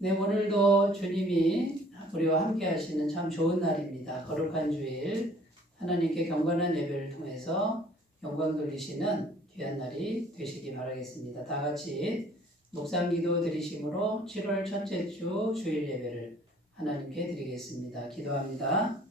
네, 오늘도 주님이 우리와 함께 하시는 참 좋은 날입니다. 거룩한 주일, 하나님께 경건한 예배를 통해서 영광 돌리시는 귀한 날이 되시기 바라겠습니다. 다 같이 묵상기도 드리심으로 7월 첫째 주 주일 예배를 하나님께 드리겠습니다. 기도합니다.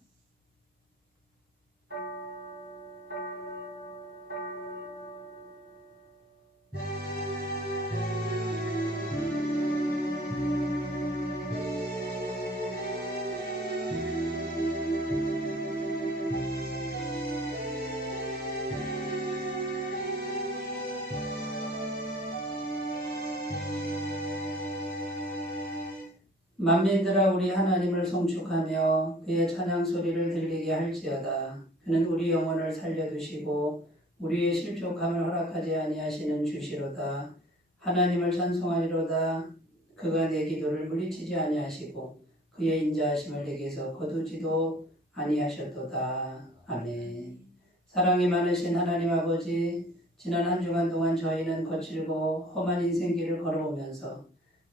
만민들아 우리 하나님을 송축하며 그의 찬양 소리를 들리게 할지어다. 그는 우리 영혼을 살려두시고 우리의 실족함을 허락하지 아니하시는 주시로다. 하나님을 찬송하리로다. 그가 내 기도를 물리치지 아니하시고 그의 인자하심을 내게서 거두지도 아니하셨도다. 아멘. 사랑이 많으신 하나님 아버지, 지난 한 주간 동안 저희는 거칠고 험한 인생길을 걸어오면서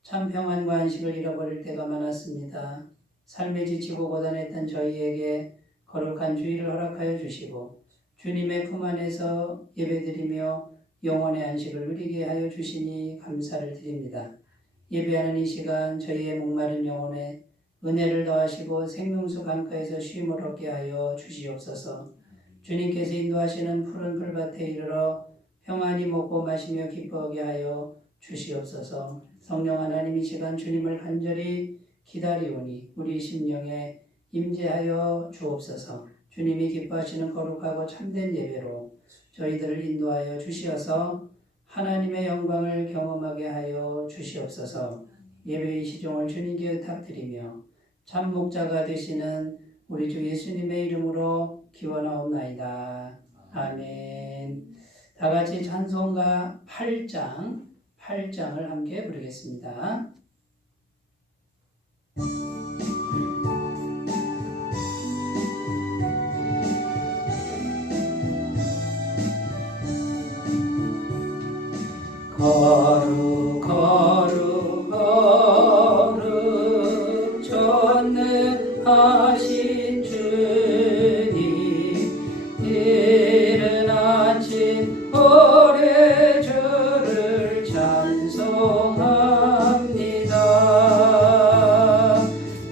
참 평안과 안식을 잃어버릴 때가 많았습니다. 삶에 지치고 고단했던 저희에게 거룩한 주일을 허락하여 주시고 주님의 품 안에서 예배드리며 영혼의 안식을 누리게 하여 주시니 감사를 드립니다. 예배하는 이 시간 저희의 목마른 영혼에 은혜를 더하시고 생명수 강가에서 쉼을 얻게 하여 주시옵소서. 주님께서 인도하시는 푸른 풀밭에 이르러 평안히 먹고 마시며 기뻐하게 하여 주시옵소서. 성령 하나님, 이 시간 주님을 간절히 기다리오니 우리 심령에 임재하여 주옵소서. 주님이 기뻐하시는 거룩하고 참된 예배로 저희들을 인도하여 주시어서 하나님의 영광을 경험하게 하여 주시옵소서. 예배의 시종을 주님께 의탁드리며 참 목자가 되시는 우리 주 예수님의 이름으로 기원하옵나이다. 아멘. 다 같이 찬송가 8장을 함께 부르겠습니다. 거룩 거룩 거룩 전능하신 주님, 이른 아침 오래 주를 찬송합니다.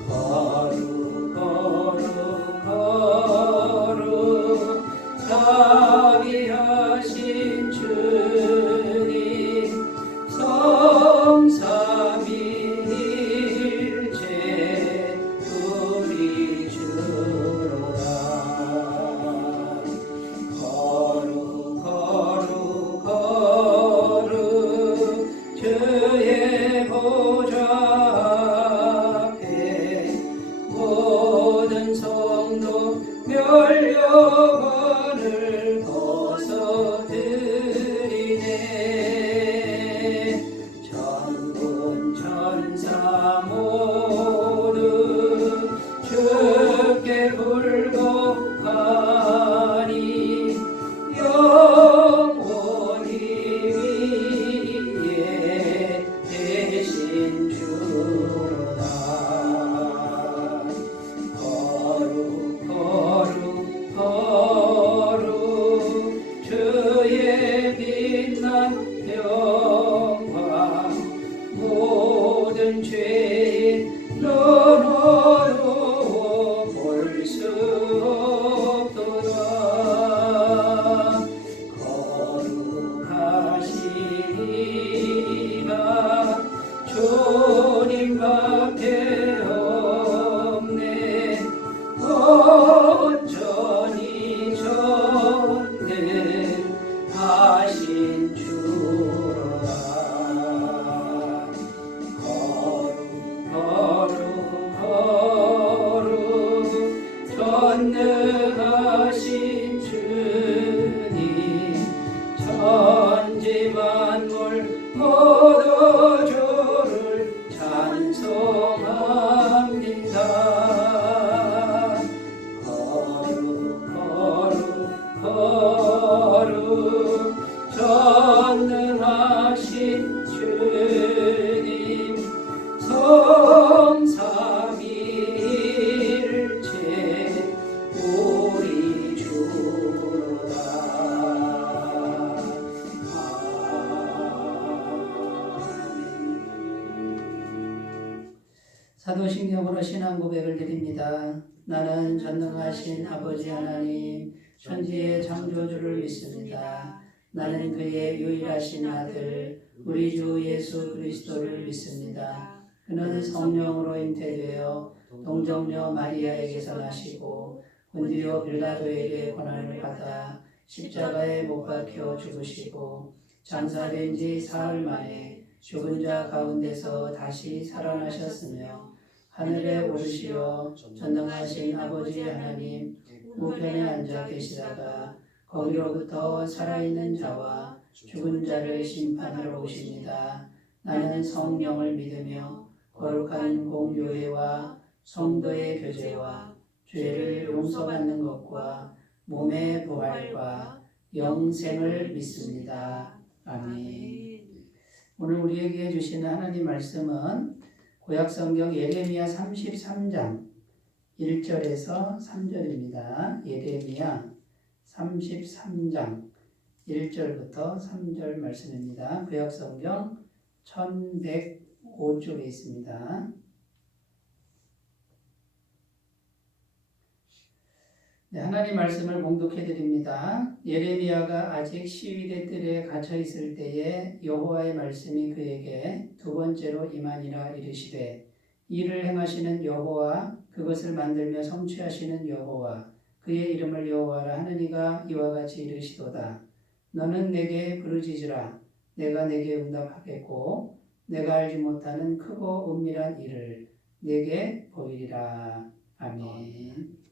거룩 거룩 거룩 자비하신 주님, 성삼위일체 우리 주로다. 거룩 거룩 거룩 주의 보좌 앞에 모든 성도 멸려관을 벗어드리네. 전군 천사 모두 주께 굴복하니 영원히 위에 계신 주로다. 거룩 거룩 거룩 주의 빛난 영광, 모든 죄인 너로 볼 수 없도다. 거룩하시니가 주님밖에 없네. 온전히 전능하신 주로다. 거룩 거룩 사도신경으로 신앙 고백을 드립니다. 나는 전능하신 아버지 하나님, 천지의 창조주를 믿습니다. 나는 그의 유일하신 아들, 우리 주 예수 그리스도를 믿습니다. 그는 성령으로 잉태되어 동정녀 마리아에게서 나시고 본디오 빌라도에게 고난을 받아 십자가에 못 박혀 죽으시고 장사된 지 사흘 만에 죽은 자 가운데서 다시 살아나셨으며 하늘에 오르시어 전능하신 아버지 하나님 우편에 앉아 계시다가 거기로부터 살아있는 자와 죽은 자를 심판하러 오십니다. 나는 성령을 믿으며 거룩한 공교회와 성도의 교제와 죄를 용서받는 것과 몸의 부활과 영생을 믿습니다. 아멘. 오늘 우리에게 주시는 하나님 말씀은 구약성경 예레미야 33장 1절에서 3절입니다. 예레미야 33장 1절부터 3절 말씀입니다. 구약성경 1105쪽에 있습니다. 네, 하나님 말씀을 봉독해 드립니다. 예레미야가 아직 시위대 뜰에 갇혀 있을 때에 여호와의 말씀이 그에게 두 번째로 임하니라 이르시되 이를 행하시는 여호와 그것을 만들며 성취하시는 여호와 그의 이름을 여호와라 하느니가 이와 같이 이르시도다. 너는 내게 부르짖으라. 내가 내게 응답하겠고 내가 알지 못하는 크고 은밀한 일을 내게 보이리라. 아멘.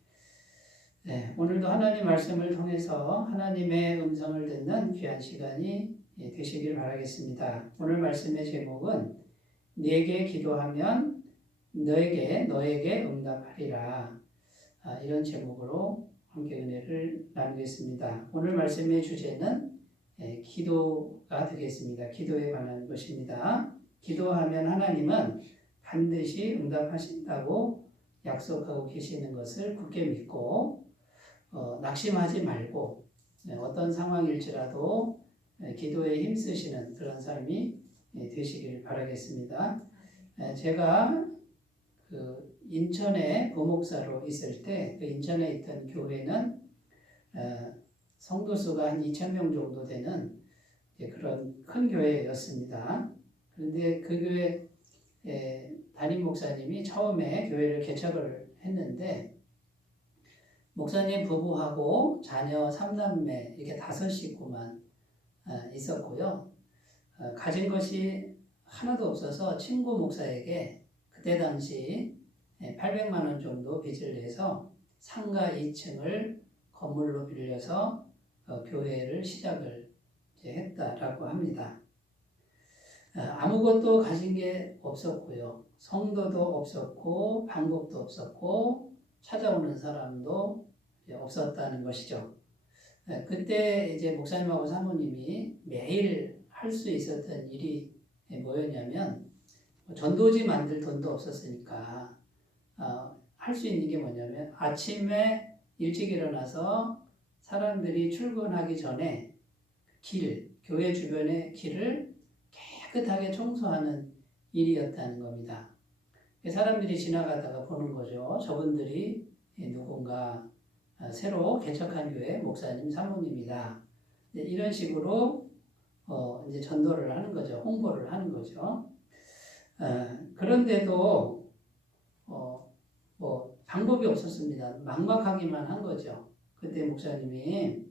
네, 오늘도 하나님 말씀을 통해서 하나님의 음성을 듣는 귀한 시간이 되시길 바라겠습니다. 오늘 말씀의 제목은 내게 기도하면 너에게 응답하리라. 이런 제목으로 함께 은혜를 나누겠습니다. 오늘 말씀의 주제는 기도가 되겠습니다. 기도에 관한 것입니다. 기도하면 하나님은 반드시 응답하신다고 약속하고 계시는 것을 굳게 믿고 낙심하지 말고 어떤 상황일지라도 기도에 힘쓰시는 그런 삶이 되시길 바라겠습니다. 제가 인천에 부목사로 있을 때 그 인천에 있던 교회는 성도 수가 한 2,000명 정도 되는 그런 큰 교회였습니다. 그런데 그 교회 담임 목사님이 처음에 교회를 개척을 했는데 목사님 부부하고 자녀 3남매 이렇게 5식구만 있었고요. 가진 것이 하나도 없어서 친구 목사에게 그때 당시 800만 원 정도 빚을 내서 상가 2층을 건물로 빌려서 교회를 시작을 했다라고 합니다. 아무것도 가진 게 없었고요. 성도도 없었고 방법도 없었고 찾아오는 사람도 없었다는 것이죠. 그때 이제 목사님하고 사모님이 매일 할 수 있었던 일이 뭐였냐면 전도지 만들 돈도 없었으니까 할 수 있는 게 뭐냐면 아침에 일찍 일어나서 사람들이 출근하기 전에 교회 주변의 길을 깨끗하게 청소하는 일이었다는 겁니다. 사람들이 지나가다가 보는 거죠. 저분들이 누군가 새로 개척한 교회 목사님, 사모님이다. 이런 식으로 이제 전도를 하는 거죠. 홍보를 하는 거죠. 그런데도 뭐 방법이 없었습니다. 막막하기만 한 거죠. 그때 목사님이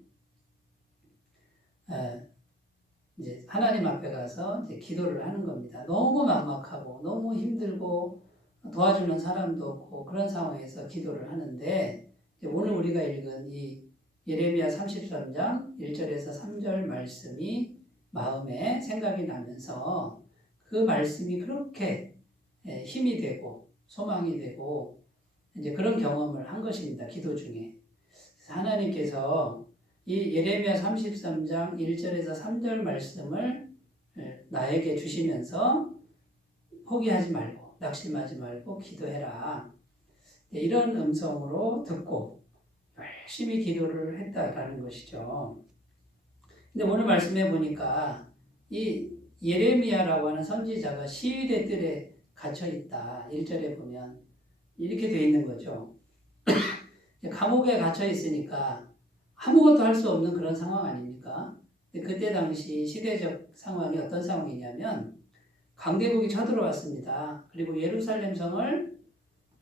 이제 하나님 앞에 가서 이제 기도를 하는 겁니다. 너무 막막하고 너무 힘들고 도와주는 사람도 없고 그런 상황에서 기도를 하는데 오늘 우리가 읽은 이 예레미야 33장 1절에서 3절 말씀이 마음에 생각이 나면서 그 말씀이 그렇게 힘이 되고 소망이 되고 이제 그런 경험을 한 것입니다. 기도 중에. 하나님께서 이 예레미야 33장 1절에서 3절 말씀을 나에게 주시면서 포기하지 말고 낙심하지 말고 기도해라. 이런 음성으로 듣고 열심히 기도를 했다라는 것이죠. 근데 오늘 말씀해 보니까 이 예레미야라고 하는 선지자가 시위대 뜰에 갇혀 있다. 1절에 보면 이렇게 돼 있는 거죠. 감옥에 갇혀 있으니까 아무것도 할 수 없는 그런 상황 아닙니까? 근데 그때 당시 시대적 상황이 어떤 상황이냐면 강대국이 쳐들어왔습니다. 그리고 예루살렘 성을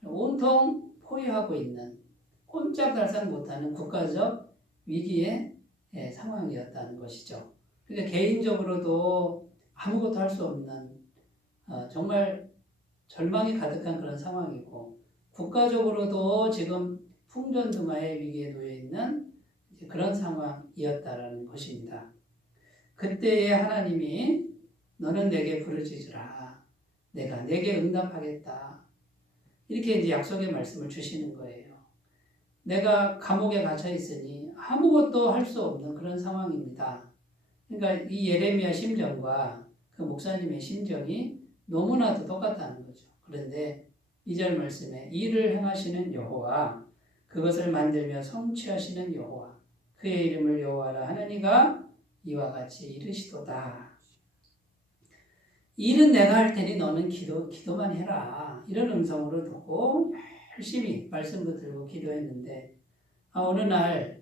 온통 포위하고 있는 꼼짝달싹 못하는 국가적 위기의 상황이었다는 것이죠. 그러니까 개인적으로도 아무것도 할 수 없는 정말 절망이 가득한 그런 상황이고 국가적으로도 지금 풍전등화의 위기에 놓여 있는 그런 상황이었다라는 것입니다. 그때에 하나님이 너는 내게 부르짖으라. 내가 내게 응답하겠다. 이렇게 이제 약속의 말씀을 주시는 거예요. 내가 감옥에 갇혀 있으니 아무것도 할 수 없는 그런 상황입니다. 그러니까 이 예레미야 심정과 그 목사님의 심정이 너무나도 똑같다는 거죠. 그런데 2절 말씀에 이를 행하시는 여호와 그것을 만들며 성취하시는 여호와 그의 이름을 여호와라 하느니가 이와 같이 이르시도다. 일은 내가 할 테니 너는 기도만 해라. 이런 음성으로 듣고 열심히 말씀도 들고 기도했는데 어느 날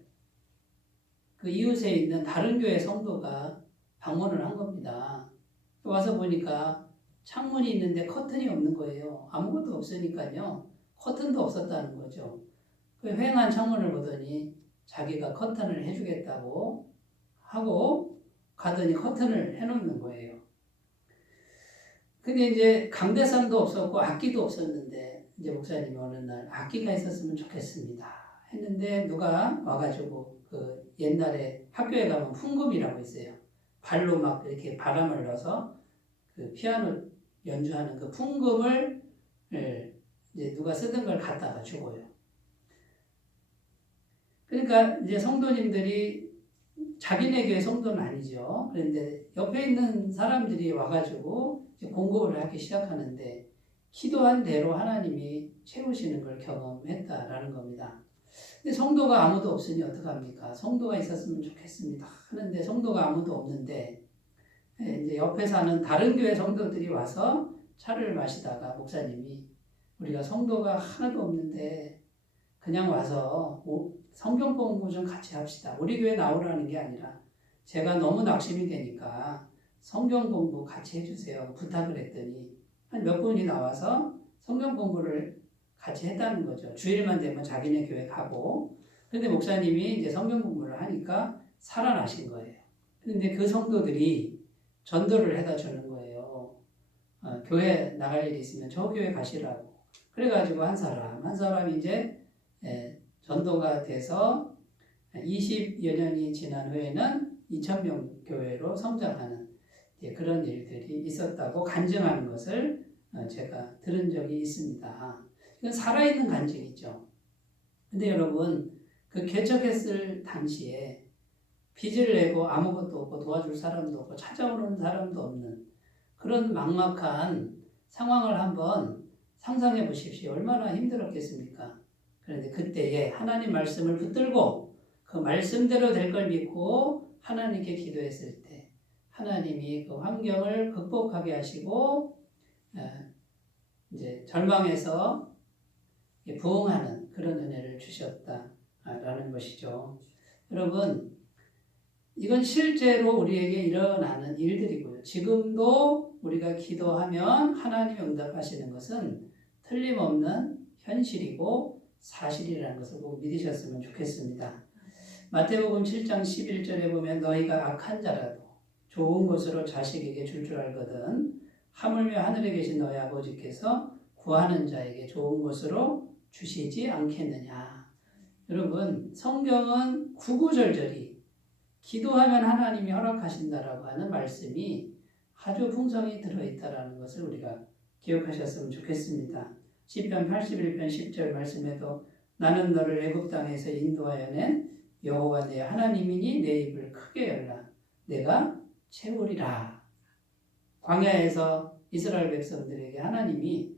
그 이웃에 있는 다른 교회 성도가 방문을 한 겁니다. 와서 보니까 창문이 있는데 커튼이 없는 거예요. 아무것도 없으니까요. 커튼도 없었다는 거죠. 그 휑한 창문을 보더니 자기가 커튼을 해주겠다고 하고 가더니 커튼을 해놓는 거예요. 근데 이제 강대상도 없었고 악기도 없었는데 이제 목사님이 어느 날 악기가 있었으면 좋겠습니다 했는데 누가 와가지고 그 옛날에 학교에 가면 풍금이라고 있어요. 발로 막 이렇게 바람을 넣어서 그 피아노 연주하는 그 풍금을 이제 누가 쓰던 걸 갖다가 주고요. 그러니까 이제 성도님들이 자기네 교회 성도는 아니죠. 그런데 옆에 있는 사람들이 와가지고 이제 공급을 하기 시작하는데 기도한 대로 하나님이 채우시는 걸 경험했다라는 겁니다. 근데 성도가 아무도 없으니 어떡합니까? 성도가 있었으면 좋겠습니다 하는데 성도가 아무도 없는데 이제 옆에 사는 다른 교회 성도들이 와서 차를 마시다가 목사님이 우리가 성도가 하나도 없는데 그냥 와서 성경 공부 좀 같이 합시다. 우리 교회 나오라는 게 아니라 제가 너무 낙심이 되니까 성경 공부 같이 해주세요. 부탁을 했더니 한 몇 분이 나와서 성경 공부를 같이 했다는 거죠. 주일만 되면 자기네 교회 가고. 그런데 목사님이 이제 성경 공부를 하니까 살아나신 거예요. 그런데 그 성도들이 전도를 해다 주는 거예요. 교회 나갈 일이 있으면 저 교회 가시라고. 그래가지고 한 사람이 이제 전도가 돼서 20여 년이 지난 후에는 2,000명 교회로 성장하는 그런 일들이 있었다고 간증하는 것을 제가 들은 적이 있습니다. 이건 살아있는 간증이죠. 근데 여러분, 그 개척했을 당시에 빚을 내고 아무것도 없고 도와줄 사람도 없고 찾아오는 사람도 없는 그런 막막한 상황을 한번 상상해 보십시오. 얼마나 힘들었겠습니까? 그런데 그때에 하나님 말씀을 붙들고 그 말씀대로 될 걸 믿고 하나님께 기도했을 때 하나님이 그 환경을 극복하게 하시고 이제 절망에서 부흥하는 그런 은혜를 주셨다라는 것이죠. 여러분, 이건 실제로 우리에게 일어나는 일들이고요. 지금도 우리가 기도하면 하나님이 응답하시는 것은 틀림없는 현실이고 사실이라는 것을 꼭 믿으셨으면 좋겠습니다. 마태복음 7장 11절에 보면 너희가 악한 자라도 좋은 것으로 자식에게 줄 알거든 하물며 하늘에 계신 너희 아버지께서 구하는 자에게 좋은 것으로 주시지 않겠느냐. 여러분, 성경은 구구절절히 기도하면 하나님이 허락하신다라고 하는 말씀이 아주 풍성히 들어있다라는 것을 우리가 기억하셨으면 좋겠습니다. 시편 81편 10절 말씀에도 나는 너를 애굽 땅에서 인도하여 낸 여호와 내 하나님이니 내 입을 크게 열라 내가 채우리라. 광야에서 이스라엘 백성들에게 하나님이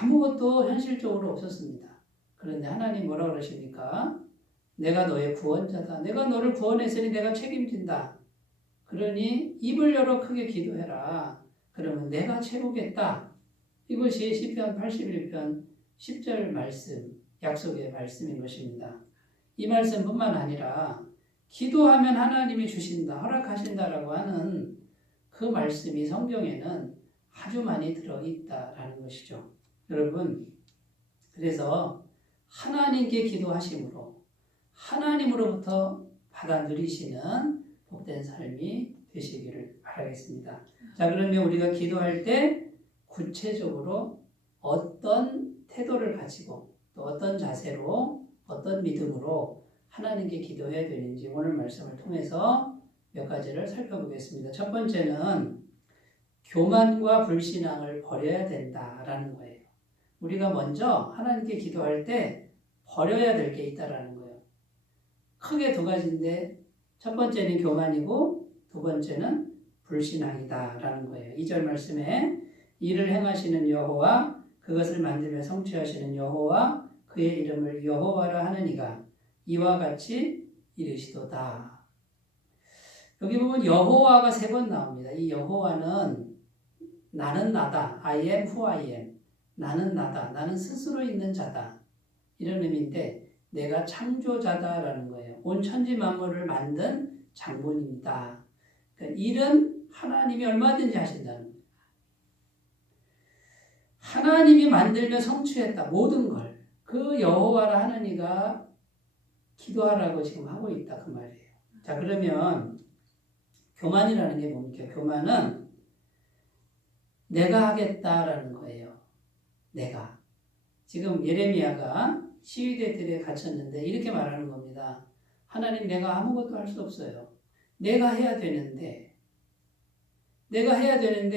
아무것도 현실적으로 없었습니다. 그런데 하나님 뭐라 그러십니까? 내가 너의 구원자다. 내가 너를 구원했으니 내가 책임진다. 그러니 입을 열어 크게 기도해라. 그러면 내가 채우겠다. 이것이 시편 81편 10절 말씀, 약속의 말씀인 것입니다. 이 말씀뿐만 아니라 기도하면 하나님이 주신다, 허락하신다라고 하는 그 말씀이 성경에는 아주 많이 들어있다라는 것이죠. 여러분, 그래서 하나님께 기도하심으로 하나님으로부터 받아 누리시는 복된 삶이 되시기를 바라겠습니다. 자, 그러면 우리가 기도할 때 구체적으로 어떤 태도를 가지고 또 어떤 자세로 어떤 믿음으로 하나님께 기도해야 되는지 오늘 말씀을 통해서 몇 가지를 살펴보겠습니다. 첫 번째는 교만과 불신앙을 버려야 된다라는 거예요. 우리가 먼저 하나님께 기도할 때 버려야 될 게 있다라는 거예요. 크게 두 가지인데 첫 번째는 교만이고 두 번째는 불신앙이다라는 거예요. 2절 말씀에 이를 행하시는 여호와 그것을 만들며 성취하시는 여호와 그의 이름을 여호와라 하느니가 이와 같이 이르시도다. 여기 보면 여호와가 3번 나옵니다. 이 여호와는 나는 나다. I am who I am. 나는 나다. 나는 스스로 있는 자다. 이런 의미인데 내가 창조자다라는 거예요. 온 천지 만물을 만든 장본입니다. 그러니까 일은 하나님이 얼마든지 하신다는 거예요. 하나님이 만들며 성취했다. 모든 걸. 그 여호와라 하느니가 기도하라고 지금 하고 있다. 그 말이에요. 자, 그러면 교만이라는 게 뭡니까? 교만은 내가 하겠다라는 거예요. 내가. 지금 예레미야가 시위대들에 갇혔는데 이렇게 말하는 겁니다. 하나님, 내가 아무것도 할 수 없어요. 내가 해야 되는데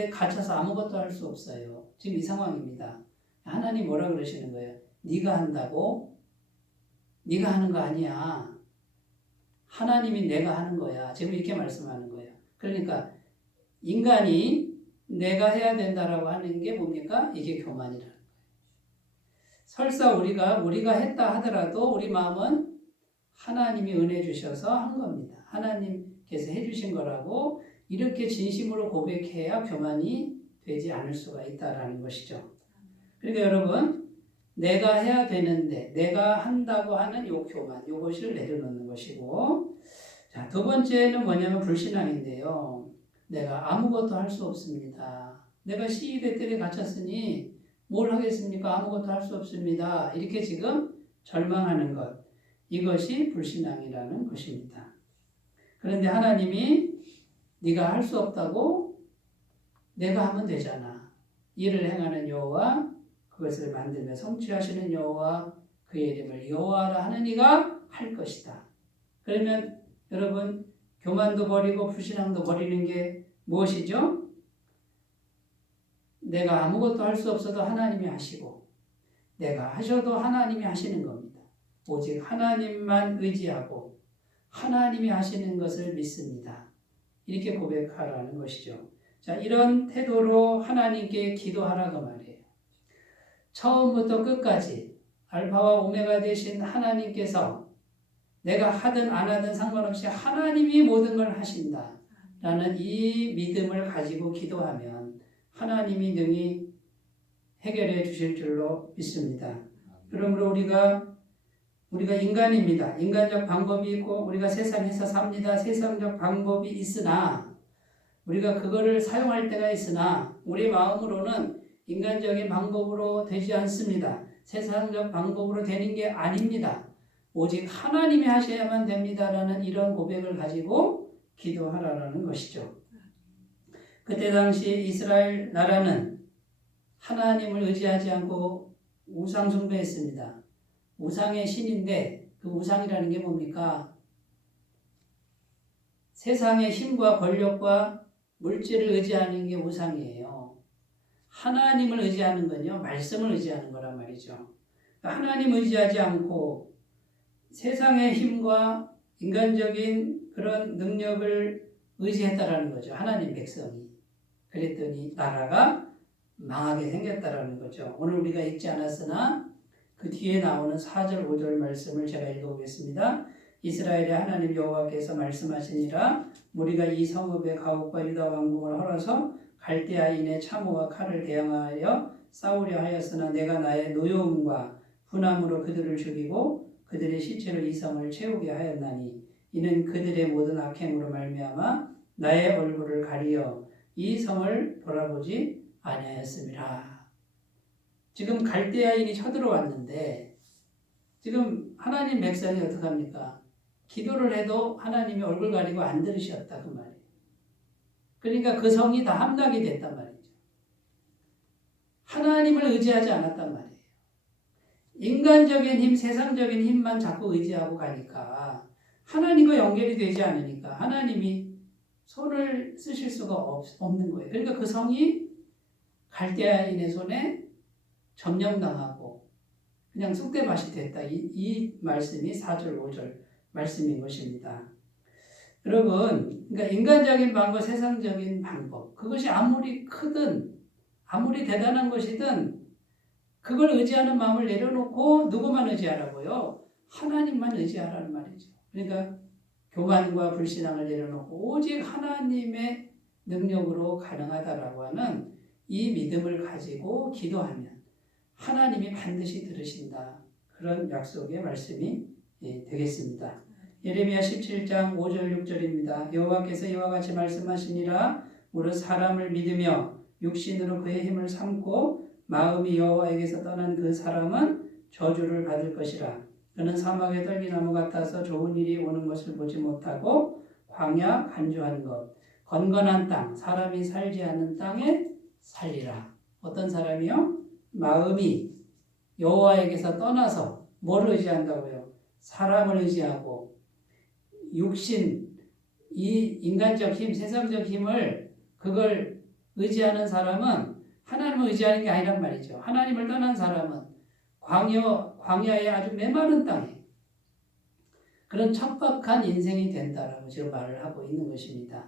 갇혀서 아무것도 할 수 없어요. 지금 이 상황입니다. 하나님 뭐라 그러시는 거예요? 네가 한다고? 네가 하는 거 아니야. 하나님이 내가 하는 거야. 지금 이렇게 말씀하는 거예요. 그러니까 인간이 내가 해야 된다라고 하는 게 뭡니까? 이게 교만이라는 거예요. 설사 우리가 했다 하더라도 우리 마음은 하나님이 은혜 주셔서 한 겁니다. 하나님께서 해주신 거라고 이렇게 진심으로 고백해야 교만이 되지 않을 수가 있다라는 것이죠. 그러니까 여러분, 내가 해야 되는데 내가 한다고 하는 요 교만, 요것을 내려놓는 것이고, 자, 두 번째는 뭐냐면 불신앙인데요. 내가 아무것도 할 수 없습니다. 내가 시위대 뜰에 갇혔으니 뭘 하겠습니까? 아무것도 할 수 없습니다. 이렇게 지금 절망하는 것, 이것이 불신앙이라는 것입니다. 그런데 하나님이 네가 할 수 없다고? 내가 하면 되잖아. 일을 행하는 여호와 그것을 만들며 성취하시는 여호와 그의 이름을 여호와라 하는 이가 할 것이다. 그러면 여러분, 교만도 버리고 불신앙도 버리는 게 무엇이죠? 내가 아무것도 할 수 없어도 하나님이 하시고 내가 하셔도 하나님이 하시는 겁니다. 오직 하나님만 의지하고 하나님이 하시는 것을 믿습니다. 이렇게 고백하라는 것이죠. 자, 이런 태도로 하나님께 기도하라고 말이에요. 처음부터 끝까지 알파와 오메가 되신 하나님께서 내가 하든 안 하든 상관없이 하나님이 모든 걸 하신다 라는 이 믿음을 가지고 기도하면 하나님이 능히 해결해 주실 줄로 믿습니다. 그러므로 우리가 인간입니다. 인간적 방법이 있고 우리가 세상에서 삽니다. 세상적 방법이 있으나 우리가 그거를 사용할 때가 있으나 우리 마음으로는 인간적인 방법으로 되지 않습니다. 세상적 방법으로 되는 게 아닙니다. 오직 하나님이 하셔야만 됩니다라는 이런 고백을 가지고 기도하라는 것이죠. 그때 당시 이스라엘 나라는 하나님을 의지하지 않고 우상 숭배했습니다. 우상의 신인데 그 우상이라는 게 뭡니까? 세상의 힘과 권력과 물질을 의지하는 게 우상이에요. 하나님을 의지하는 건요, 말씀을 의지하는 거란 말이죠. 하나님 의지하지 않고 세상의 힘과 인간적인 그런 능력을 의지했다라는 거죠. 하나님 백성이. 그랬더니 나라가 망하게 생겼다라는 거죠. 오늘 우리가 읽지 않았으나 그 뒤에 나오는 4절 5절 말씀을 제가 읽어보겠습니다. 이스라엘의 하나님 여호와께서 말씀하시니라 우리가 이 성읍의 가옥과 유다 왕궁을 헐어서 갈대아인의 참호와 칼을 대항하여 싸우려 하였으나 내가 나의 노여움과 분함으로 그들을 죽이고 그들의 시체로 이 성을 채우게 하였나니 이는 그들의 모든 악행으로 말미암아 나의 얼굴을 가리어 이 성을 돌아보지 아니하였음이라. 지금 갈대아인이 쳐들어왔는데 지금 하나님 백성이 어떡합니까? 기도를 해도 하나님이 얼굴 가리고 안 들으셨다 그 말이에요. 그러니까 그 성이 다 함락이 됐단 말이죠. 하나님을 의지하지 않았단 말이에요. 인간적인 힘, 세상적인 힘만 자꾸 의지하고 가니까 하나님과 연결이 되지 않으니까 하나님이 손을 쓰실 수가 없는 거예요. 그러니까 그 성이 갈대아인의 손에 점령당하고 그냥 쑥대밭이 됐다. 이 말씀이 4절, 5절 말씀인 것입니다. 여러분, 그러니까 인간적인 방법, 세상적인 방법, 그것이 아무리 크든 아무리 대단한 것이든 그걸 의지하는 마음을 내려놓고 누구만 의지하라고요? 하나님만 의지하라는 말이죠. 그러니까 교만과 불신앙을 내려놓고 오직 하나님의 능력으로 가능하다라고 하는 이 믿음을 가지고 기도하면 하나님이 반드시 들으신다. 그런 약속의 말씀이 되겠습니다. 예레미야 17장 5절 6절입니다. 여호와께서 이와 같이 말씀하시니라. 무릇 사람을 믿으며 육신으로 그의 힘을 삼고 마음이 여호와에게서 떠난 그 사람은 저주를 받을 것이라. 그는 사막의 떨기나무 같아서 좋은 일이 오는 것을 보지 못하고 광야 간주한 것 건건한 땅 사람이 살지 않는 땅에 살리라. 어떤 사람이요? 마음이 여호와에게서 떠나서 뭘 의지한다고요? 사람을 의지하고 육신, 이 인간적 힘, 세상적 힘을 그걸 의지하는 사람은 하나님을 의지하는 게 아니란 말이죠. 하나님을 떠난 사람은 광야의 아주 메마른 땅에 그런 척박한 인생이 된다라고 지금 말을 하고 있는 것입니다.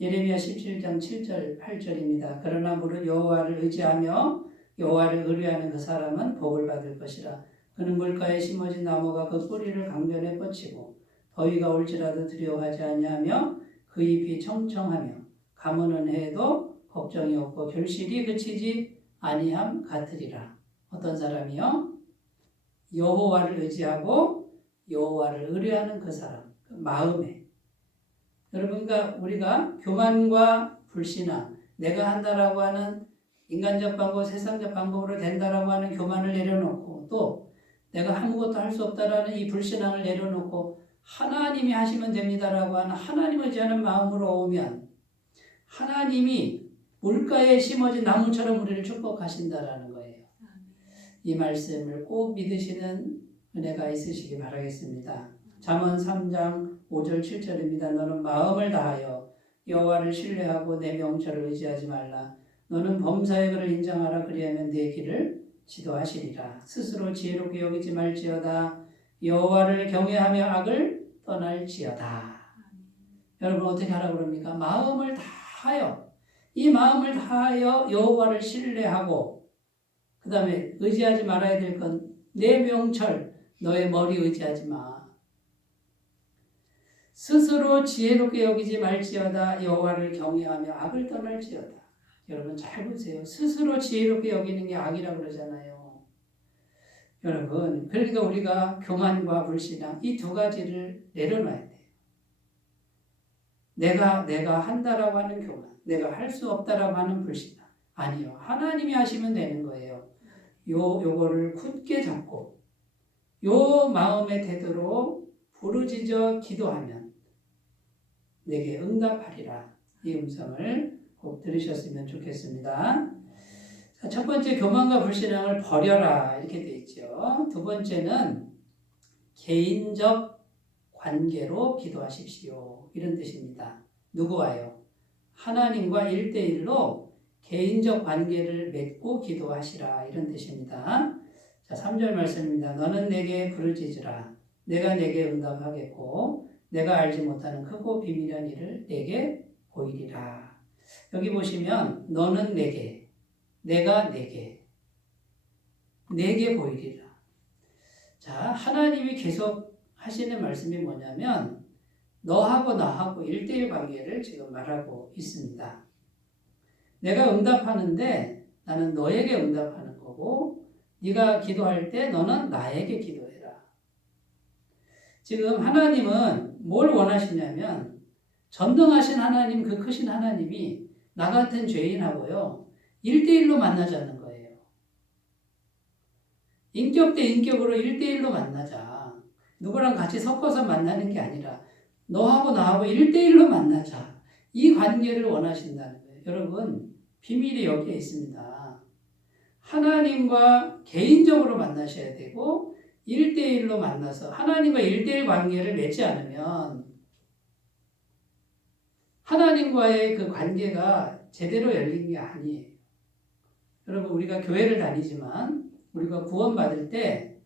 예레미야 17장 7절 8절입니다. 그러나 무릇 여호와를 의지하며 여호와를 의뢰하는 그 사람은 복을 받을 것이라. 그는 물가에 심어진 나무가 그 뿌리를 강변에 뻗치고 더위가 올지라도 두려워하지 아니하며 그 잎이 청청하며 가무는 해도 걱정이 없고 결실이 그치지 아니함 같으리라. 어떤 사람이요? 여호와를 의지하고 여호와를 의뢰하는 그 사람, 그 마음에. 여러분, 그러니까 우리가 교만과 불신앙, 내가 한다라고 하는 인간적 방법, 세상적 방법으로 된다라고 하는 교만을 내려놓고 또 내가 아무것도 할 수 없다라는 이 불신앙을 내려놓고 하나님이 하시면 됩니다라고 하는 하나님을 의지하는 마음으로 오면 하나님이 물가에 심어진 나무처럼 우리를 축복하신다라는 거예요. 이 말씀을 꼭 믿으시는 은혜가 있으시기 바라겠습니다. 잠언 3장 5절 7절입니다. 너는 마음을 다하여 여호와를 신뢰하고 내 명철을 의지하지 말라. 너는 범사의 그를 인정하라. 그리하면 내 길을 지도하시리라. 스스로 지혜롭게 여기지 말지어다. 여호와를 경외하며 악을 떠날지어다. 여러분 어떻게 하라고 그럽니까? 마음을 다하여 이 마음을 다하여 여호와를 신뢰하고 그 다음에 의지하지 말아야 될 건 내 명철, 너의 머리 의지하지 마. 스스로 지혜롭게 여기지 말지어다. 여호와를 경외하며 악을 떠날지어다. 여러분 잘 보세요. 스스로 지혜롭게 여기는 게 악이라고 그러잖아요. 여러분 그러니까 우리가 교만과 불신앙 이 두 가지를 내려놔야 돼요. 내가 한다라고 하는 교만, 내가 할 수 없다라고 하는 불신앙. 아니요. 하나님이 하시면 되는 거예요. 요거를 굳게 잡고 요 마음의 태도로 부르짖어 기도하면 내게 응답하리라. 이 음성을 꼭 들으셨으면 좋겠습니다. 자, 첫 번째 교만과 불신앙을 버려라 이렇게 돼 있죠. 두 번째는 개인적 관계로 기도하십시오. 이런 뜻입니다. 누구와요? 하나님과 1대1로 개인적 관계를 맺고 기도하시라. 이런 뜻입니다. 자, 3절 말씀입니다. 너는 내게 부르짖으라. 내가 내게 응답하겠고 내가 알지 못하는 크고 비밀한 일을 내게 보이리라. 여기 보시면 너는 내게, 내가 내게 보이리라. 자, 하나님이 계속 하시는 말씀이 뭐냐면 너하고 나하고 1대1 관계를 지금 말하고 있습니다. 내가 응답하는데 나는 너에게 응답하는 거고 네가 기도할 때 너는 나에게 기도해라. 지금 하나님은 뭘 원하시냐면 전능하신 하나님, 그 크신 하나님이 나 같은 죄인하고요 1대1로 만나자는 거예요. 인격 대 인격으로 1대1로 만나자. 누구랑 같이 섞어서 만나는 게 아니라 너하고 나하고 1대1로 만나자. 이 관계를 원하신다는 거예요. 여러분, 비밀이 여기에 있습니다. 하나님과 개인적으로 만나셔야 되고 1대1로 만나서 하나님과 1대1 관계를 맺지 않으면 하나님과의 그 관계가 제대로 열린 게 아니에요. 여러분, 우리가 교회를 다니지만 우리가 구원받을 때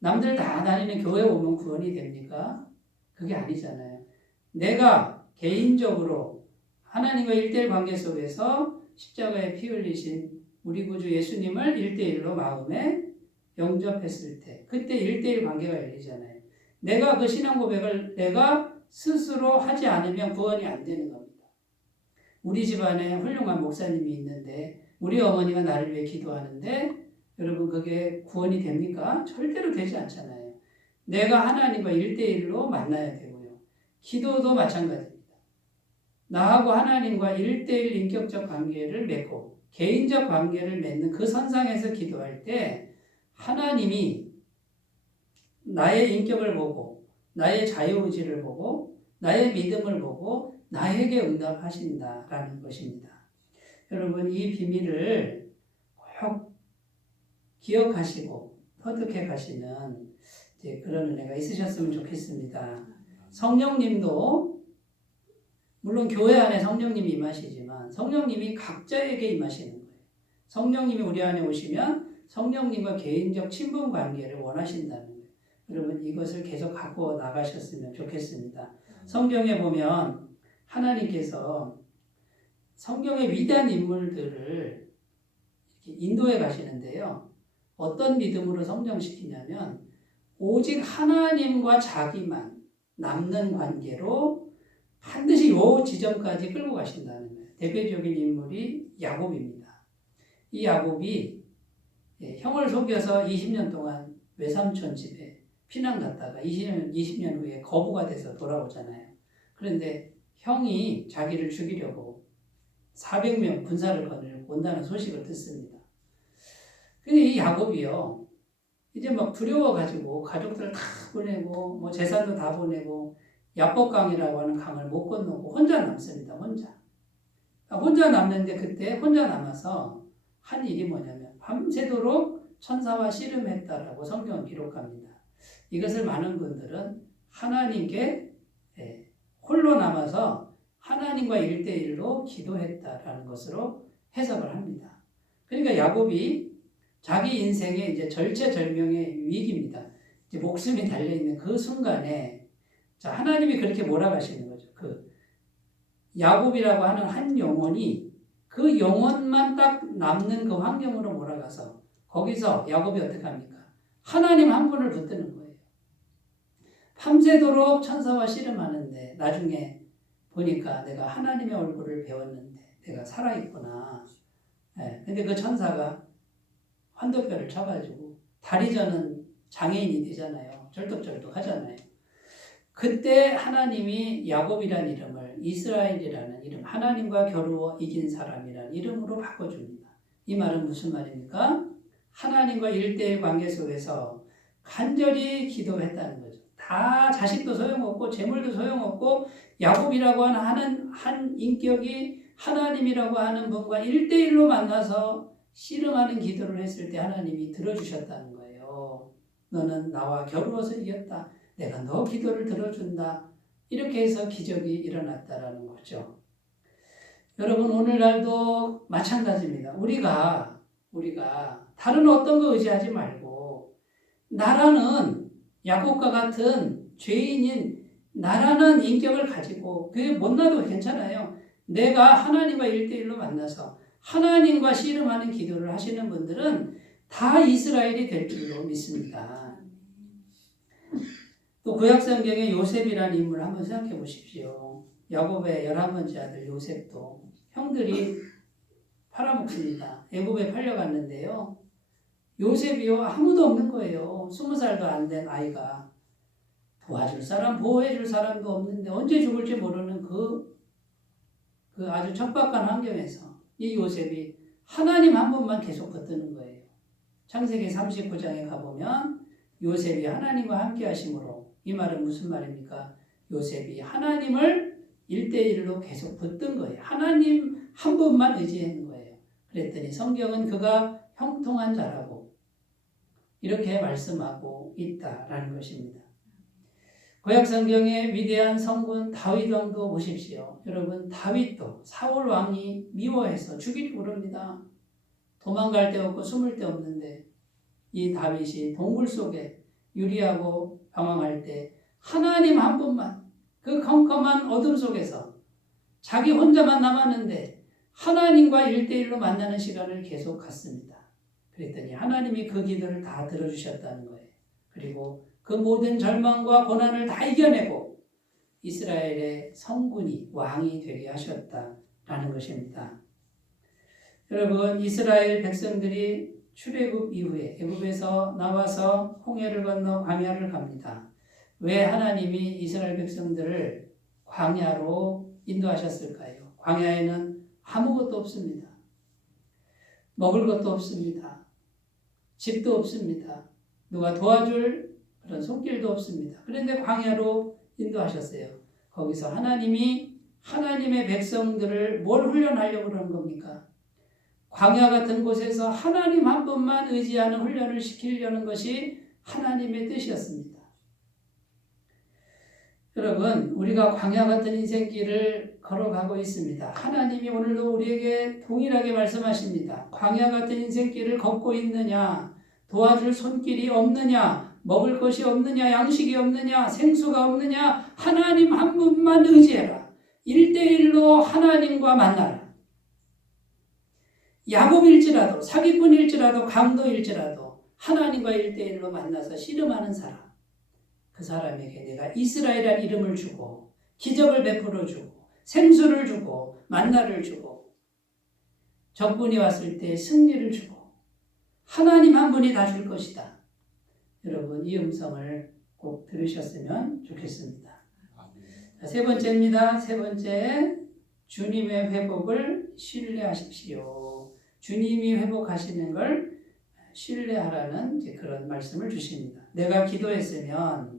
남들 다 다니는 교회 오면 구원이 됩니까? 그게 아니잖아요. 내가 개인적으로 하나님과 1대1 관계 속에서 십자가에 피 흘리신 우리 구주 예수님을 1대1로 마음에 영접했을 때 그때 1대1 관계가 열리잖아요. 내가 그 신앙 고백을 내가 스스로 하지 않으면 구원이 안 되는 겁니다. 우리 집안에 훌륭한 목사님이 있는데 우리 어머니가 나를 위해 기도하는데 여러분 그게 구원이 됩니까? 절대로 되지 않잖아요. 내가 하나님과 1대1로 만나야 되고요. 기도도 마찬가지입니다. 나하고 하나님과 1대1 인격적 관계를 맺고 개인적 관계를 맺는 그 선상에서 기도할 때 하나님이 나의 인격을 보고 나의 자유의지를 보고 나의 믿음을 보고 나에게 응답하신다라는 것입니다. 여러분 이 비밀을 꼭 기억하시고 터득해 가시는 그런 은혜가 있으셨으면 좋겠습니다. 성령님도 물론 교회 안에 성령님이 임하시지만 성령님이 각자에게 임하시는 거예요. 성령님이 우리 안에 오시면 성령님과 개인적 친분 관계를 원하신다는 거예요. 여러분 이것을 계속 갖고 나가셨으면 좋겠습니다. 성경에 보면 하나님께서 성경의 위대한 인물들을 인도해 가시는데요. 어떤 믿음으로 성장시키냐면 오직 하나님과 자기만 남는 관계로 반드시 요 지점까지 끌고 가신다는 거예요. 대표적인 인물이 야곱입니다. 이 야곱이 형을 속여서 20년 동안 외삼촌 집에 피난 갔다가 20년 후에 거부가 돼서 돌아오잖아요. 그런데 형이 자기를 죽이려고 400명 군사를 거느리고 온다는 소식을 듣습니다. 근데 이 야곱이요, 이제 막 두려워가지고 가족들을 다 보내고 뭐 재산도 다 보내고 야복강이라고 하는 강을 못 건너고 혼자 남습니다. 혼자 남는데 그때 혼자 남아서 한 일이 뭐냐면 밤새도록 천사와 씨름했다라고 성경은 기록합니다. 이것을 많은 분들은 하나님께 홀로 남아서 하나님과 1대1로 기도했다라는 것으로 해석을 합니다. 그러니까 야곱이 자기 인생의 이제 절체절명의 위기입니다. 이제 목숨이 달려있는 그 순간에 자, 하나님이 그렇게 몰아가시는 거죠. 그 야곱이라고 하는 한 영혼이 그 영혼만 딱 남는 그 환경으로 몰아가서 거기서 야곱이 어떻게 합니까? 하나님 한 분을 붙드는 거예요. 밤새도록 천사와 씨름하는데 나중에 보니까 내가 하나님의 얼굴을 배웠는데 내가 살아있구나. 근데 그 천사가 환도뼈를 쳐가지고 다리 저는 장애인이 되잖아요. 절뚝절뚝 하잖아요. 그때 하나님이 야곱이라는 이름을 이스라엘이라는 이름, 하나님과 겨루어 이긴 사람이라는 이름으로 바꿔줍니다. 이 말은 무슨 말입니까? 하나님과 1대1 관계 속에서 간절히 기도했다는 거죠. 다 자식도 소용없고 재물도 소용없고 야곱이라고 하는 한 인격이 하나님이라고 하는 분과 1대1로 만나서 씨름하는 기도를 했을 때 하나님이 들어주셨다는 거예요. 너는 나와 겨루어서 이겼다. 내가 너 기도를 들어준다. 이렇게 해서 기적이 일어났다라는 거죠. 여러분 오늘날도 마찬가지입니다. 우리가 다른 어떤 거 의지하지 말고 나라는 야곱과 같은 죄인인 나라는 인격을 가지고 그게 못나도 괜찮아요. 내가 하나님과 1대1로 만나서 하나님과 씨름하는 기도를 하시는 분들은 다 이스라엘이 될 줄로 믿습니다. 또 구약성경에 요셉이라는 인물을 한번 생각해 보십시오. 야곱의 11번째 아들 요셉도 형들이 팔아먹습니다. 애굽에 팔려갔는데요. 요셉이요 아무도 없는 거예요. 20살도 안 된 아이가 도와줄 사람, 보호해줄 사람도 없는데 언제 죽을지 모르는 그 아주 척박한 환경에서 이 요셉이 하나님 한 분만 계속 붙드는 거예요. 창세기 39장에 가보면 요셉이 하나님과 함께 하심으로, 이 말은 무슨 말입니까? 요셉이 하나님을 1대1로 계속 붙든 거예요. 하나님 한 분만 의지하는 거예요. 그랬더니 성경은 그가 형통한 자라고 이렇게 말씀하고 있다라는 것입니다. 구약 성경의 위대한 성군 다윗 왕도 보십시오. 여러분, 다윗도 사울 왕이 미워해서 죽이려고 그럽니다. 도망갈 데 없고 숨을 데 없는데 이 다윗이 동굴 속에 유리하고 방황할 때 하나님 한 분만, 그 컴컴한 어둠 속에서 자기 혼자만 남았는데 하나님과 1대1로 만나는 시간을 계속 갖습니다. 그랬더니 하나님이 그 기도를 다 들어주셨다는 거예요. 그리고 그 모든 절망과 고난을 다 이겨내고 이스라엘의 성군이 왕이 되게 하셨다라는 것입니다. 여러분, 이스라엘 백성들이 출애굽 이후에 애굽에서 나와서 홍해를 건너 광야를 갑니다. 왜 하나님이 이스라엘 백성들을 광야로 인도하셨을까요? 광야에는 아무것도 없습니다. 먹을 것도 없습니다. 집도 없습니다. 누가 도와줄 그런 손길도 없습니다. 그런데 광야로 인도하셨어요. 거기서 하나님이 하나님의 백성들을 뭘 훈련하려고 그러는 겁니까? 광야 같은 곳에서 하나님 한 분만 의지하는 훈련을 시키려는 것이 하나님의 뜻이었습니다. 여러분, 우리가 광야 같은 인생길을 걸어가고 있습니다. 하나님이 오늘도 우리에게 동일하게 말씀하십니다. 광야 같은 인생길을 걷고 있느냐? 도와줄 손길이 없느냐? 먹을 것이 없느냐? 양식이 없느냐? 생수가 없느냐? 하나님 한 분만 의지해라. 1대1로 하나님과 만나라. 야곱일지라도, 사기꾼일지라도, 강도일지라도 하나님과 1대1로 만나서 씨름하는 사람, 그 사람에게 내가 이스라엘이라는 이름을 주고 기적을 베풀어 주고 생수를 주고 만나를 주고 적군이 왔을 때 승리를 주고 하나님 한 분이 다 줄 것이다. 여러분, 이 음성을 꼭 들으셨으면 좋겠습니다. 자, 세 번째입니다. 세 번째, 주님의 회복을 신뢰하십시오. 주님이 회복하시는 걸 신뢰하라는 이제 그런 말씀을 주십니다. 내가 기도했으면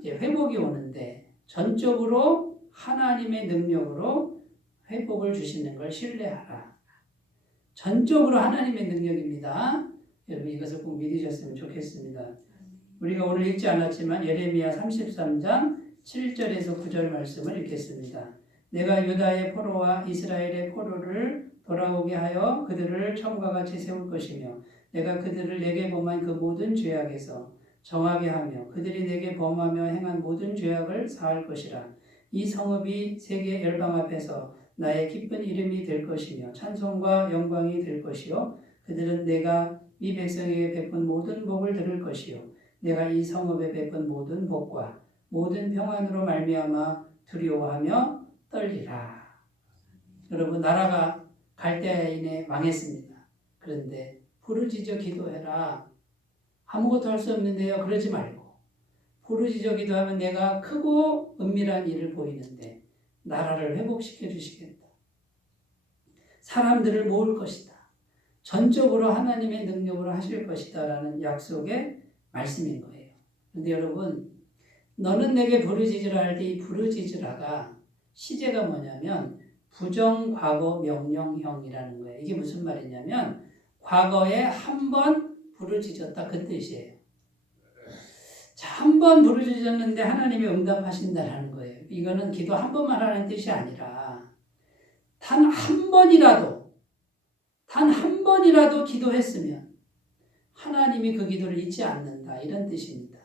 이제 회복이 오는데 전적으로 하나님의 능력으로 회복을 주시는 걸 신뢰하라. 전적으로 하나님의 능력입니다. 여러분, 이것을 꼭 믿으셨으면 좋겠습니다. 우리가 오늘 읽지 않았지만 예레미야 33장 7절에서 9절 말씀을 읽겠습니다. 내가 유다의 포로와 이스라엘의 포로를 돌아오게 하여 그들을 처음과 같이 세울 것이며 내가 그들을 내게 범한 그 모든 죄악에서 정하게 하며 그들이 내게 범하며 행한 모든 죄악을 사할 것이라. 이 성읍이 세계 열방 앞에서 나의 기쁜 이름이 될 것이며 찬송과 영광이 될 것이요 그들은 내가 이 백성에게 베푼 모든 복을 들을 것이요 내가 이 성읍에 베푼 모든 복과 모든 평안으로 말미암아 두려워하며 떨리라. 여러분, 나라가 갈대아인에 망했습니다. 그런데 부르짖어 기도해라. 아무것도 할 수 없는데요. 그러지 말고 부르짖어 기도하면 내가 크고 은밀한 일을 보이는데 나라를 회복시켜 주시겠다. 사람들을 모을 것이다. 전적으로 하나님의 능력으로 하실 것이다 라는 약속의 말씀인 거예요. 그런데 여러분, 너는 내게 부르짖으라 할 때 이 부르짖으라가 시제가 뭐냐면 부정과거 명령형이라는 거예요. 이게 무슨 말이냐면 과거에 한 번 부르짖었다 그 뜻이에요. 자, 한 번 부르짖었는데 하나님이 응답하신다라는 거예요. 이거는 기도 한 번만 하는 뜻이 아니라 단 한 번이라도 기도했으면 하나님이 그 기도를 잊지 않는다, 이런 뜻입니다.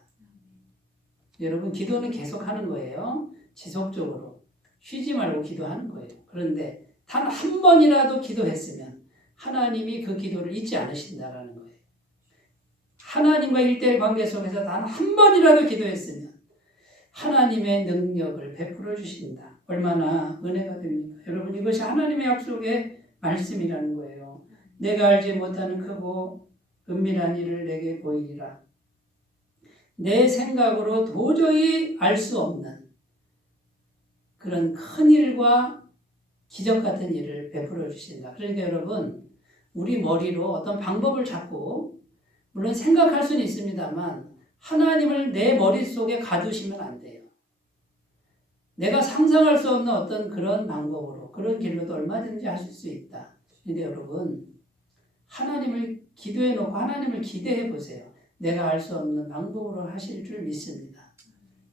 여러분, 기도는 계속 하는 거예요. 지속적으로 쉬지 말고 기도하는 거예요. 그런데 단 한 번이라도 기도했으면 하나님이 그 기도를 잊지 않으신다라는 거예요. 하나님과 1대1 관계 속에서 단 한 번이라도 기도했으면 하나님의 능력을 베풀어 주신다. 얼마나 은혜가 됩니까? 여러분, 이것이 하나님의 약속의 말씀이라는 거예요. 내가 알지 못하는 크고 은밀한 일을 내게 보이리라. 내 생각으로 도저히 알 수 없는 그런 큰 일과 기적 같은 일을 베풀어 주신다. 그러니까 여러분, 우리 머리로 어떤 방법을 잡고, 물론 생각할 수는 있습니다만 하나님을 내 머릿속에 가두시면 안 돼요. 내가 상상할 수 없는 어떤 그런 방법으로, 그런 길로도 얼마든지 하실 수 있다. 그런데 여러분, 하나님을 기도해 놓고 하나님을 기대해 보세요. 내가 알 수 없는 방법으로 하실 줄 믿습니다.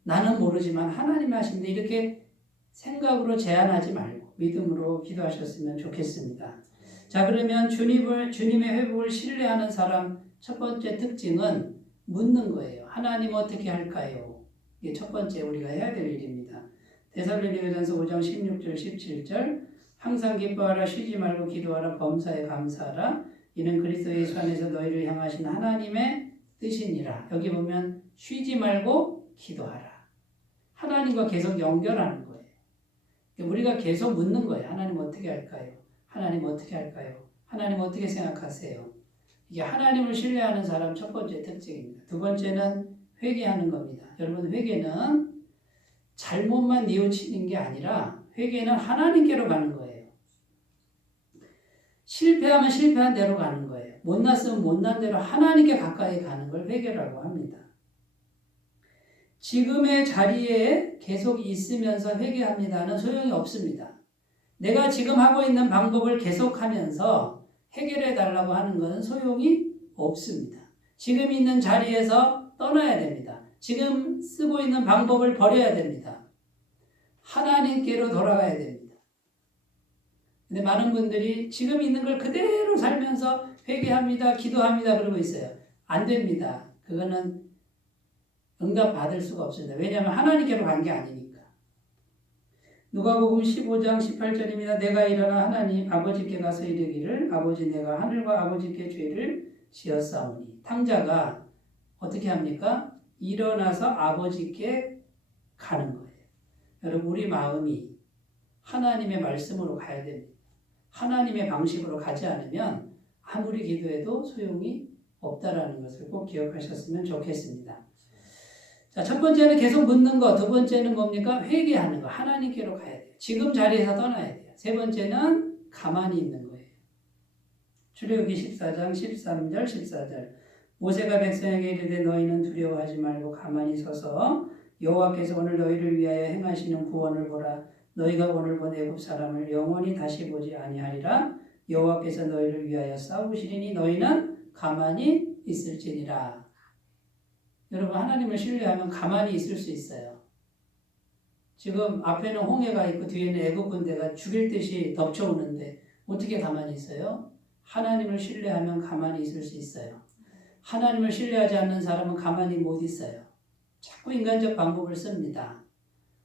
나는 모르지만 하나님이 하시는데, 이렇게 생각으로 제한하지 말고 믿음으로 기도하셨으면 좋겠습니다. 자, 그러면 주님의 회복을 신뢰하는 사람 첫 번째 특징은 묻는 거예요. 하나님 어떻게 할까요? 이게 첫 번째 우리가 해야 될 일입니다. 데살로니가전서 5장 16절 17절 항상 기뻐하라, 쉬지 말고 기도하라, 범사에 감사하라, 이는 그리스도 예수 안에서 너희를 향하신 하나님의 뜻이니라. 여기 보면 쉬지 말고 기도하라. 하나님과 계속 연결하는 거예요. 우리가 계속 묻는 거예요. 하나님 어떻게 할까요? 하나님 어떻게 할까요? 하나님 어떻게 생각하세요? 이게 하나님을 신뢰하는 사람 첫 번째 특징입니다. 두 번째는 회개하는 겁니다. 여러분, 회개는 잘못만 뉘우치는 게 아니라 회개는 하나님께로 가는 거예요. 실패하면 실패한 대로 가는 거예요. 못났으면 못난 대로 하나님께 가까이 가는 걸 회개라고 합니다. 지금의 자리에 계속 있으면서 회개합니다는 소용이 없습니다. 내가 지금 하고 있는 방법을 계속하면서 해결해 달라고 하는 것은 소용이 없습니다. 지금 있는 자리에서 떠나야 됩니다. 지금 쓰고 있는 방법을 버려야 됩니다. 하나님께로 돌아가야 됩니다. 근데 많은 분들이 지금 있는 걸 그대로 살면서 회개합니다, 기도합니다 그러고 있어요. 안 됩니다. 그거는 응답 받을 수가 없습니다. 왜냐하면 하나님께로 간 게 아니니까. 누가복음 15장 18절입니다. 내가 일어나 하나님 아버지께 가서 이르기를, 아버지, 내가 하늘과 아버지께 죄를 지었사오니. 탕자가 어떻게 합니까? 일어나서 아버지께 가는 거예요. 여러분, 우리 마음이 하나님의 말씀으로 가야 됩니다. 하나님의 방식으로 가지 않으면 아무리 기도해도 소용이 없다라는 것을 꼭 기억하셨으면 좋겠습니다. 자, 첫 번째는 계속 묻는 거, 두 번째는 뭡니까? 회개하는 거, 하나님께로 가야 돼요. 지금 자리에서 떠나야 돼요. 세 번째는 가만히 있는 거예요. 출애굽기 14장 13절 14절 모세가 백성에게 이르되 너희는 두려워하지 말고 가만히 서서 여호와께서 오늘 너희를 위하여 행하시는 구원을 보라. 너희가 오늘 본 애굽 사람을 영원히 다시 보지 아니하리라. 여호와께서 너희를 위하여 싸우시리니 너희는 가만히 있을지니라. 여러분, 하나님을 신뢰하면 가만히 있을 수 있어요. 지금 앞에는 홍해가 있고 뒤에는 애굽 군대가 죽일 듯이 덮쳐오는데 어떻게 가만히 있어요? 하나님을 신뢰하면 가만히 있을 수 있어요. 하나님을 신뢰하지 않는 사람은 가만히 못 있어요. 자꾸 인간적 방법을 씁니다.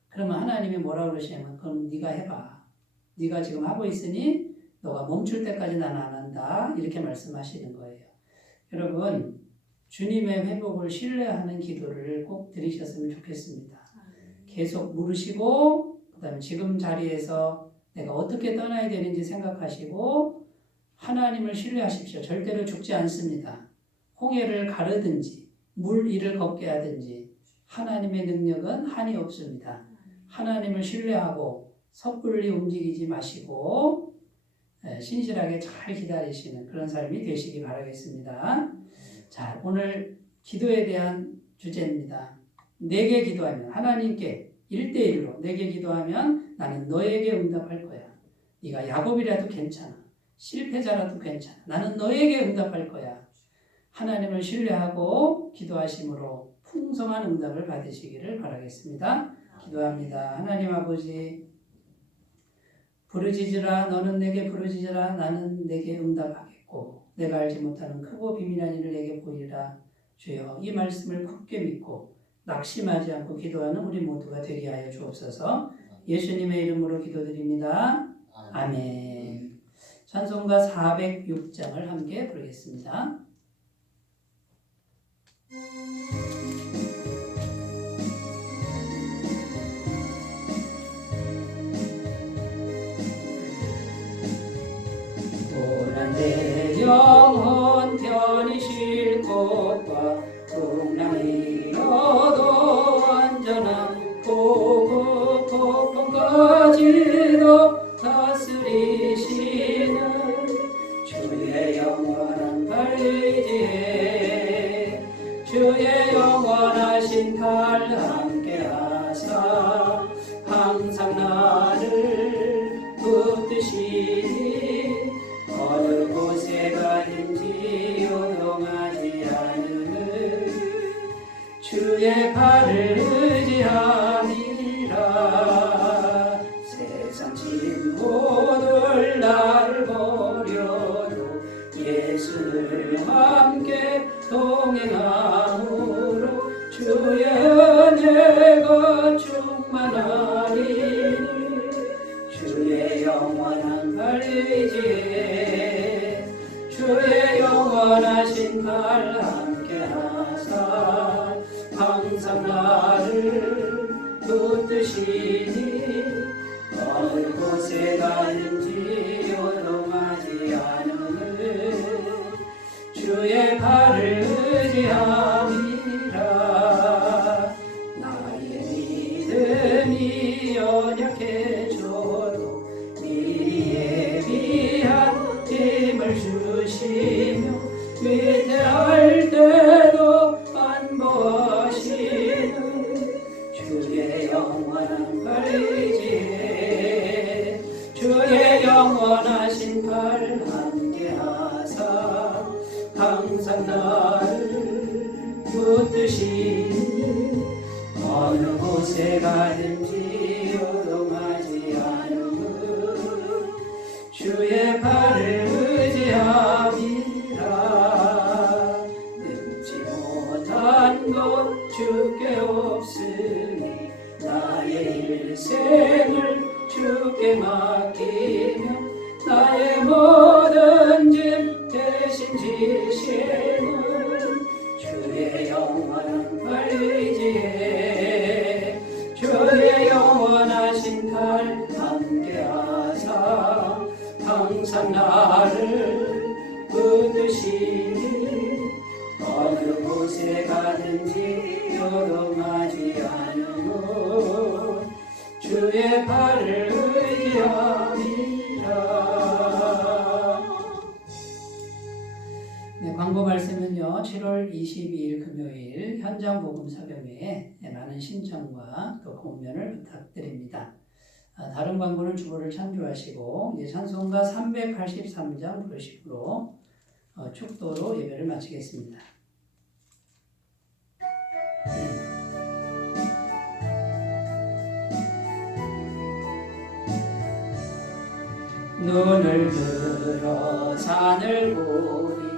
그러면 하나님이 뭐라고 그러시냐면, 그럼 네가 해봐. 네가 지금 하고 있으니 너가 멈출 때까지 나는 안 한다. 이렇게 말씀하시는 거예요. 여러분, 주님의 회복을 신뢰하는 기도를 꼭 드리셨으면 좋겠습니다. 계속 물으시고, 그 다음에 지금 자리에서 내가 어떻게 떠나야 되는지 생각하시고 하나님을 신뢰하십시오. 절대로 죽지 않습니다. 홍해를 가르든지 물 위를 걷게 하든지 하나님의 능력은 한이 없습니다. 하나님을 신뢰하고 섣불리 움직이지 마시고 신실하게 잘 기다리시는 그런 삶이 되시기 바라겠습니다. 자, 오늘 기도에 대한 주제입니다. 내게 기도하면, 하나님께 1대1로 내게 기도하면 나는 너에게 응답할 거야. 네가 야곱이라도 괜찮아. 실패자라도 괜찮아. 나는 너에게 응답할 거야. 하나님을 신뢰하고 기도하심으로 풍성한 응답을 받으시기를 바라겠습니다. 기도합니다. 하나님 아버지, 부르짖으라. 너는 내게 부르짖으라. 나는 내게 응답하겠고 내가 알지 못하는 크고 비밀한 일을 내게 보이리라. 주여, 이 말씀을 굳게 믿고 낙심하지 않고 기도하는 우리 모두가 되게 하여 주옵소서. 예수님의 이름으로 기도드립니다. 아멘. 찬송가 406장을 함께 부르겠습니다. 주의 발을 의지함이라. 세상 친구들 나를 버려도 예수를 함께 동행함으로 주의 은혜가 충만하리니 주의 영원한 발 의지해 주의 영원하신 발 함께하사 항상 나를 붙드시니 어느 곳에 가든지 요동하지 않음을 주의 발을 의지함이라. 나의 믿음이 연약해져도 미리 예비한 힘을 주시며 위태할 때도 안보하시는 주의 영원한 발 의지해 주의 영원하신 발 함께하사 항상 나를 붙드시니 어느 곳에 가든지 요동하지 않음은 주의 발을 의지함이라. 능지 못한 것 주께 없으니 나의 일생을 주께 맡기며 나의 모든 짐 대신 지시는 주의 영원한 발 의지해 주의 영원하신 발 함께하사 항상 나를 붙드시니 어느 곳에 가든지 요동하지 않음은 주의 발을 의지함이라. 네, 광고 말씀은요 7월 22일 금요일 현장 복음 사경회에 많은 신청과 또 공면을 부탁드립니다. 다른 광고는 주보를 참조하시고 찬송가 383장 부르심으로 축도로 예배를 마치겠습니다. 눈을 들어 산을 보니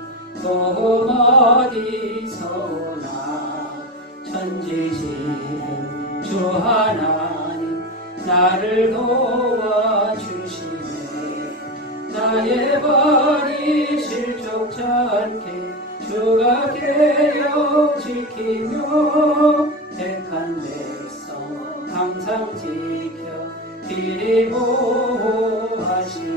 또 어디서 오나 천지지은 주 하나님 나를 도와주시네. 나의 발이 실족치 않게 주가 깨어 지키며 택한 백성 항상 지켜 길이 보호하시네.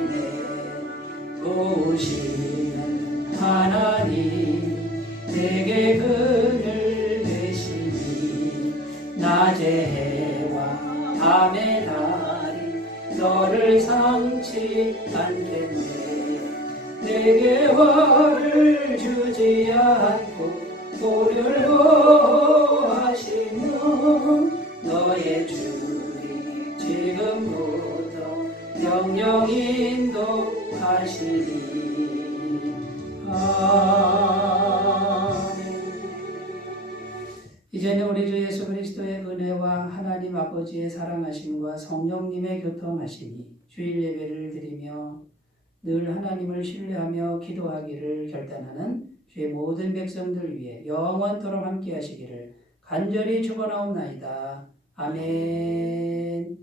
도우시는 하나님 내게 그늘 되시니 낮의 해와 밤의 달이 너를 상치 않겠네. 내게 화를 주지 않고 도를 보호하시며 너의 주리 지금부터 영영 인도하시리. 아멘. 이제는 우리 주 예수 그리스도의 은혜와 하나님 아버지의 사랑하심과 성령님의 교통하심이 주일 예배를 드리며 늘 하나님을 신뢰하며 기도하기를 결단하는 주의 모든 백성들 위해 영원토록 함께 하시기를 간절히 축원하옵나이다. 아멘.